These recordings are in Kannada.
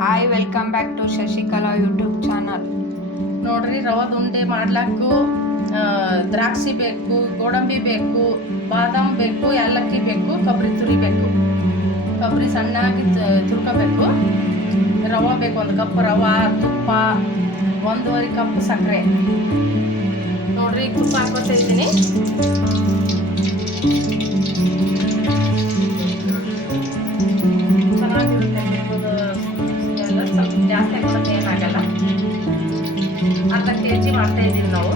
Hi welcome back to Shashikala YouTube channel. ನೋಡ್ರಿ, ರವಾದ ಉಂಡೆ ಮಾಡ್ಲಾಕು ದ್ರಾಕ್ಷಿ ಬೇಕು, ಗೋಡಂಬಿ ಬೇಕು, ಬಾದಾಮ್ ಬೇಕು, ಏಲಕ್ಕಿ ಬೇಕು, ಕೊಬ್ಬರಿ ತುರಿ ಬೇಕು. ಕೊಬ್ಬರಿ ಸಣ್ಣಾಗಿ ತುರ್ಕೋಬೇಕು. ರವೆ ಬೇಕು, 1 ಕಪ್ ರವೆ, ತುಪ್ಪ, 1.5 ಕಪ್ ಸಕ್ಕರೆ. ನೋಡ್ರಿ, ತುಪ್ಪ ಹಾಕೋತಾ ಇದ್ದೀನಿ. ಚೆನ್ನಾಗಿರುತ್ತೆ ಎಲ್ಲ ಸ್ವಲ್ಪ ಜಾಸ್ತಿ ಹಾಕೋದು ಏನಾಗಲ್ಲ. ಅರ್ಧ kg ಮಾಡ್ತಾ ಇದ್ದೀವಿ ನಾವು.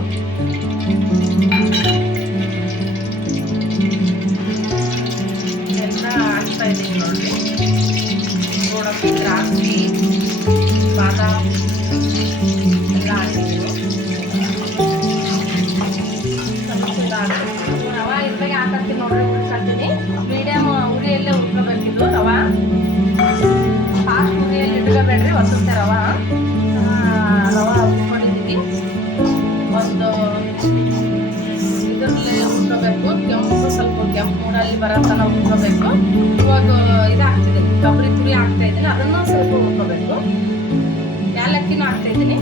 ಎಲ್ಲ ಹಾಕ್ತಾ ಇದ್ದೀವಿ ನೋಡ್ರಿ. ಗೋಡಂಬಿ, ದ್ರಾಕ್ಷಿ, ಬಾದಾಮ್ ಎಲ್ಲ ಹಾಕಿದ್ದೀವಿ. ರವೆ ಇದ್ರಾಗೆ ಹಾಕತ್ತೀನಿ ನೋಡ್ರಿ, ಉಳ್ಕೊಳ್ತೀನಿ. ಮೀಡಿಯಮ್ ಉರಿಯಲ್ಲೇ ಉಳ್ಕೋಬೇಕಿದ್ದು ರವೆ. ಫಾಸ್ಟ್ ಉರಿಯಲ್ಲಿ ಇಟ್ಕೋಬೇಡ್ರಿ, ಹೊಸುತ್ತೆ ರವೆ ಉಟ್ಕೊಂಡಿದ್ದೀವಿ. ಒಂದು ಇದರಲ್ಲಿ ಉಟ್ಕೋಬೇಕು. ಸ್ವಲ್ಪ ಕೆಂಪು ಮೂಡಲ್ಲಿ ಬರೋ ತನಕ ಉಟ್ಕೋಬೇಕು. ಇವಾಗ ಇದಾಗ್ತಿದೆ, ಕೊಬ್ಬರಿ ತುರಿ ಹಾಕ್ತಾ ಇದ್ದೀನಿ, ಅದನ್ನು ಸ್ವಲ್ಪ ಉಟ್ಕೋಬೇಕು. ಏಲಕ್ಕಿನೂ ಹಾಕ್ತಾ ಇದ್ದೀನಿ.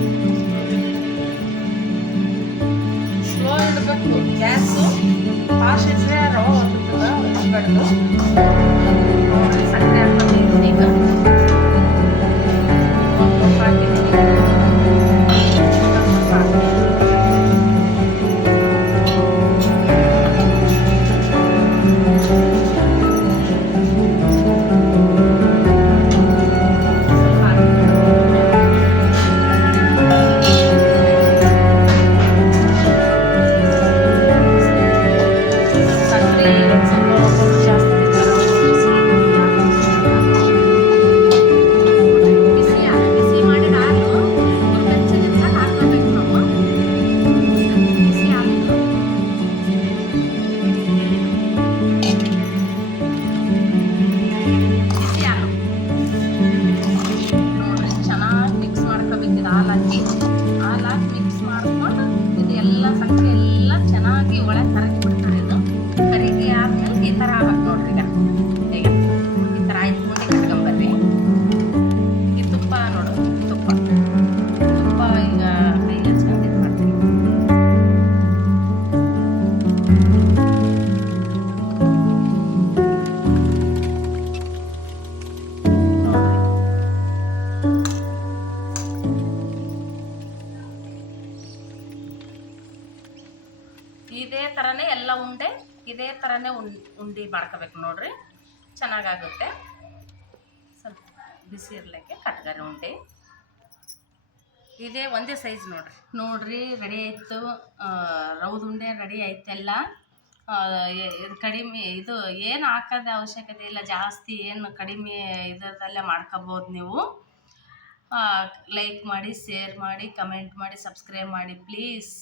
ಸ್ಲೋ ಇಡಬೇಕು ಗ್ಯಾಸು. ಫಾಸ್ಟ್ ಇಟ್ಟರೆ ರವೆ ಹೊತ್ತದ ಇಟ್ಬಿಡ್ದು. ಸಕ್ಕರೆ ಹಾಕ್ಕೊಂಡಿದ್ದೀನಿ. ಈಗ ಹಾಕಿದ್ದೀನಿ. ಹಾಲಾಕಿ ಮಿಕ್ಸ್ ಮಾಡ್ಕೊಂಡು ಇದು ಎಲ್ಲ ಸಕ್ಕರೆ ಎಲ್ಲ ಚೆನ್ನಾಗಿ ಒಳಗೆ ಕರಗಿ ಬಿಡ್ತಾರೆ. ಇದು ಕರಿಗಿ ಆದ್ಮೇಲೆ ಈ ಥರ ಆಗ್ಬೇಕು ನೋಡ್ರಿ. ಈಗ ಈ ಥರ ಆಯ್ತು. ಮುಂದೆ ಕಟ್ಕೊಂಬರ್ರಿ. ಈ ತುಪ್ಪ ನೋಡು, ತುಪ್ಪ ಈಗ ಕೈ ಹಚ್ಕೊಂಡು ಇದು ಮಾಡ್ತೀವಿ. ಇದೇ ಥರನೇ ಎಲ್ಲ ಉಂಡೆ ಇದೇ ಥರನೇ ಉಂಡೆ ಮಾಡ್ಕೋಬೇಕು ನೋಡ್ರಿ. ಚೆನ್ನಾಗಾಗುತ್ತೆ. ಸ್ವಲ್ಪ ಬಿಸಿ ಇರ್ಲಿಕ್ಕೆ ಕಟ್ಗಾರಿ ಉಂಡೆ ಇದೇ ಒಂದೇ ಸೈಜ್ ನೋಡ್ರಿ. ರೆಡಿ ಆಯಿತು. ರೌದ್ ಉಂಡೆ ರೆಡಿ ಆಯ್ತೆಲ್ಲ. ಕಡಿಮೆ ಇದು ಏನು ಹಾಕೋದ ಅವಶ್ಯಕತೆ ಇಲ್ಲ, ಜಾಸ್ತಿ ಏನು ಕಡಿಮೆ ಇದರದಲ್ಲೇ ಮಾಡ್ಕೋಬೋದು ನೀವು. ಲೈಕ್ ಮಾಡಿ, ಶೇರ್ ಮಾಡಿ, ಕಮೆಂಟ್ ಮಾಡಿ, ಸಬ್ಸ್ಕ್ರೈಬ್ ಮಾಡಿ ಪ್ಲೀಸ್.